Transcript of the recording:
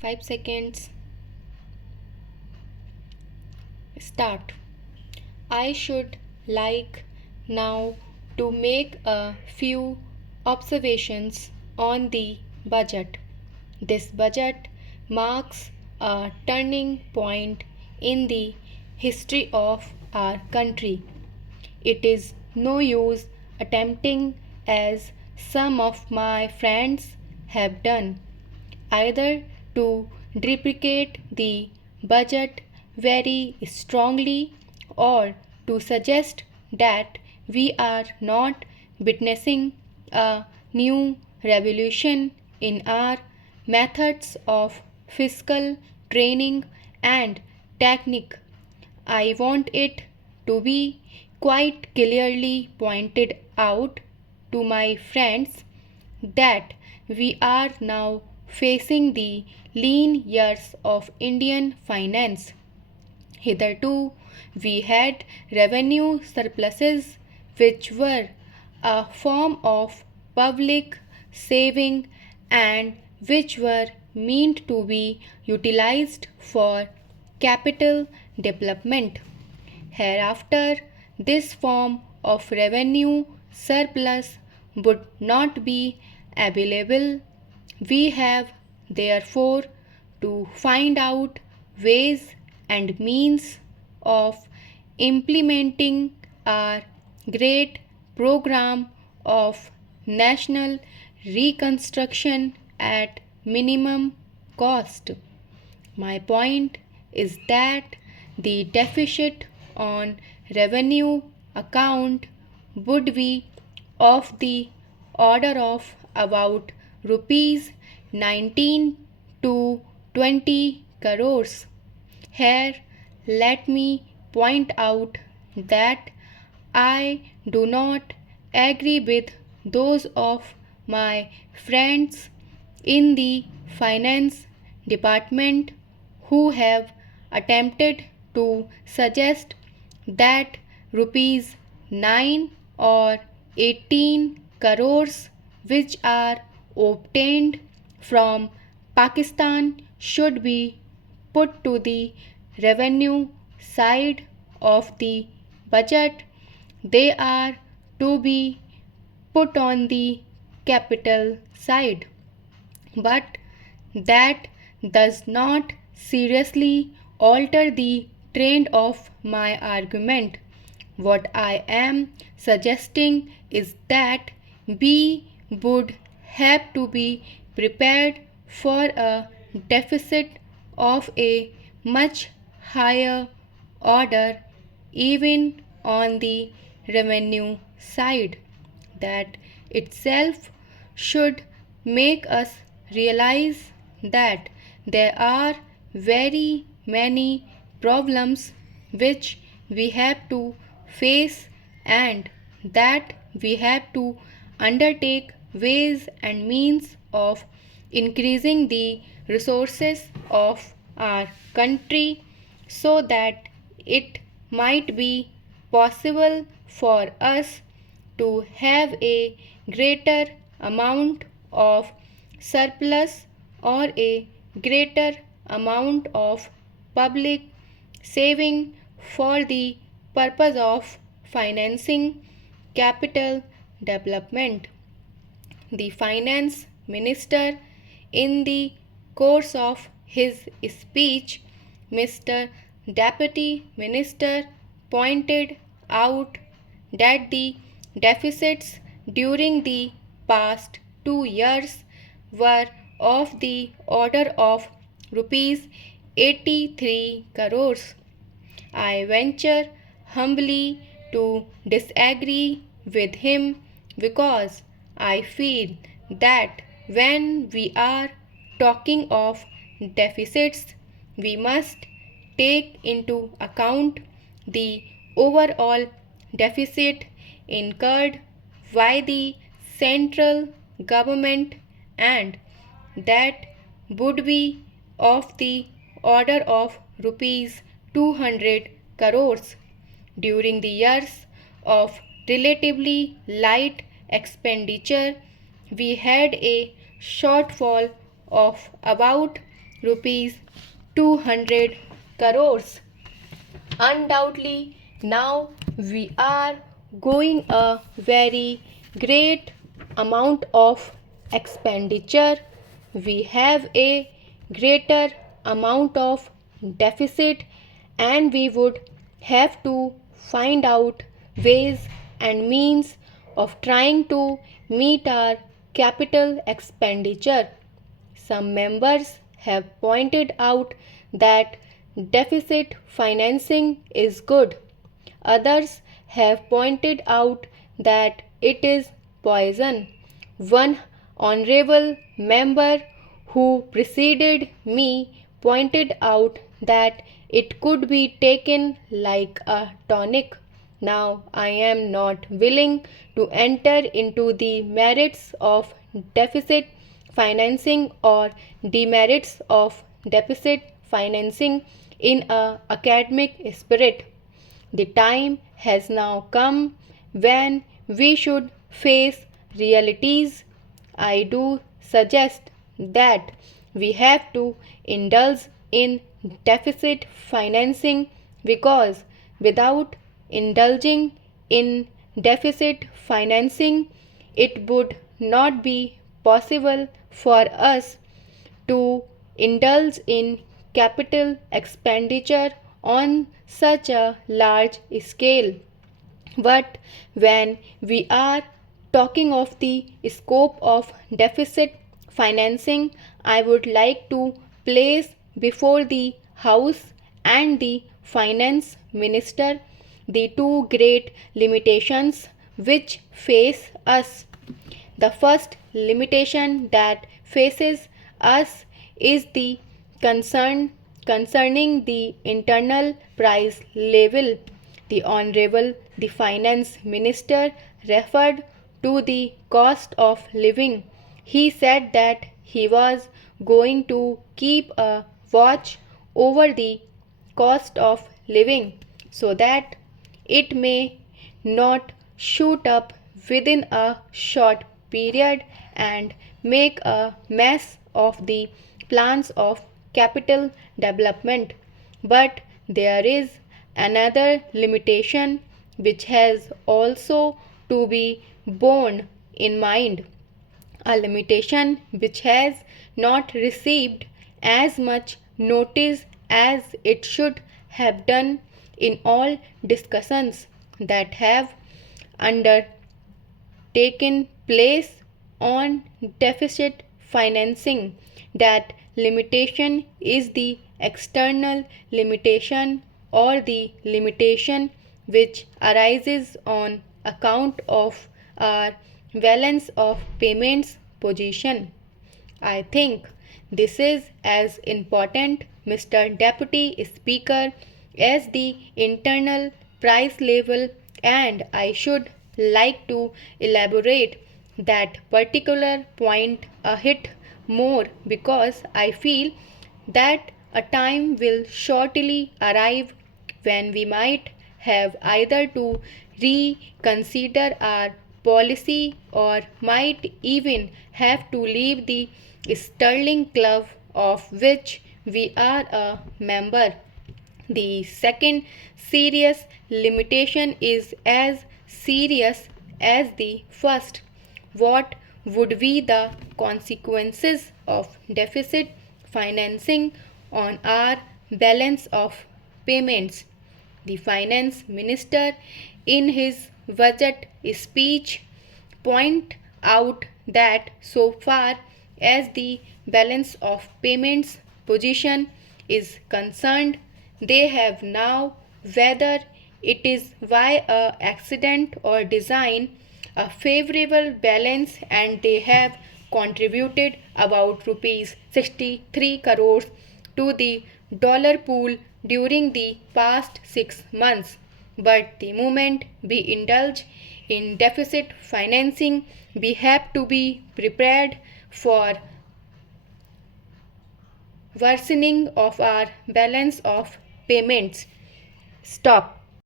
5 seconds. Start. I should like now to make a few observations on the budget. This budget marks a turning point in the history of our country. It is no use attempting, as some of my friends have done, either to deprecate the budget very strongly or to suggest that we are not witnessing a new revolution in our methods of fiscal training and technique. I want it to be quite clearly pointed out to my friends that we are now facing the lean years of Indian finance. Hitherto, we had revenue surpluses which were a form of public saving and which were meant to be utilized for capital development. Hereafter, this form of revenue surplus would not be available. We have therefore to find out ways and means of implementing our great program of national reconstruction at minimum cost. My point is that the deficit on revenue account would be of the order of about rupees 19 to 20 crores. Here, let me point out that I do not agree with those of my friends in the finance department who have attempted to suggest that rupees 9 or 18 crores which are obtained from Pakistan should be put to the revenue side of the budget. They are to be put on the capital side. But that does not seriously alter the trend of my argument. What I am suggesting is that we would have to be prepared for a deficit of a much higher order even on the revenue side. That itself should make us realize that there are very many problems which we have to face and that we have to undertake ways and means of increasing the resources of our country so that it might be possible for us to have a greater amount of surplus or a greater amount of public saving for the purpose of financing capital development. The finance minister, in the course of his speech, Mr. Deputy Minister pointed out that the deficits during the past 2 years were of the order of rupees 83 crores. I venture humbly to disagree with him because I feel that when we are talking of deficits, we must take into account the overall deficit incurred by the central government and that would be of the order of rupees 200 crores. During the years of relatively light expenditure, we had a shortfall of about rupees 200 crores. Undoubtedly, now we are going a very great amount of expenditure. We have a greater amount of deficit, and we would have to find out ways and means of trying to meet our capital expenditure. Some members have pointed out that deficit financing is good. Others have pointed out that it is poison. One honorable member who preceded me pointed out that it could be taken like a tonic. Now I am not willing to enter into the merits of deficit financing or demerits of deficit financing in a academic spirit. The time has now come when we should face realities. I do suggest that we have to indulge in deficit financing because without indulging in deficit financing, it would not be possible for us to indulge in capital expenditure on such a large scale. But when we are talking of the scope of deficit financing, I would like to place before the House and the Finance Minister the two great limitations which face us. The first limitation that faces us is the concern concerning the internal price level. The Honorable the Finance Minister referred to the cost of living. He said that he was going to keep a watch over the cost of living so that it may not shoot up within a short period and make a mess of the plans of capital development. But there is another limitation which has also to be borne in mind, a limitation which has not received as much notice as it should have done in all discussions that have undertaken place on deficit financing. That limitation is the external limitation or the limitation which arises on account of our balance of payments position. I think this is as important, Mr. Deputy Speaker, as the internal price level, and I should like to elaborate that particular point a hit more because I feel that a time will shortly arrive when we might have either to reconsider our policy or might even have to leave the sterling club of which we are a member. The second serious limitation is as serious as the first. What would be the consequences of deficit financing on our balance of payments? The finance minister in his budget speech point out that so far as the balance of payments position is concerned, they have now, whether it is by a accident or design, a favorable balance, and they have contributed about rupees 63 crores to the dollar pool during the past 6 months. But the moment we indulge in deficit financing, we have to be prepared for worsening of our balance of payments. Stop.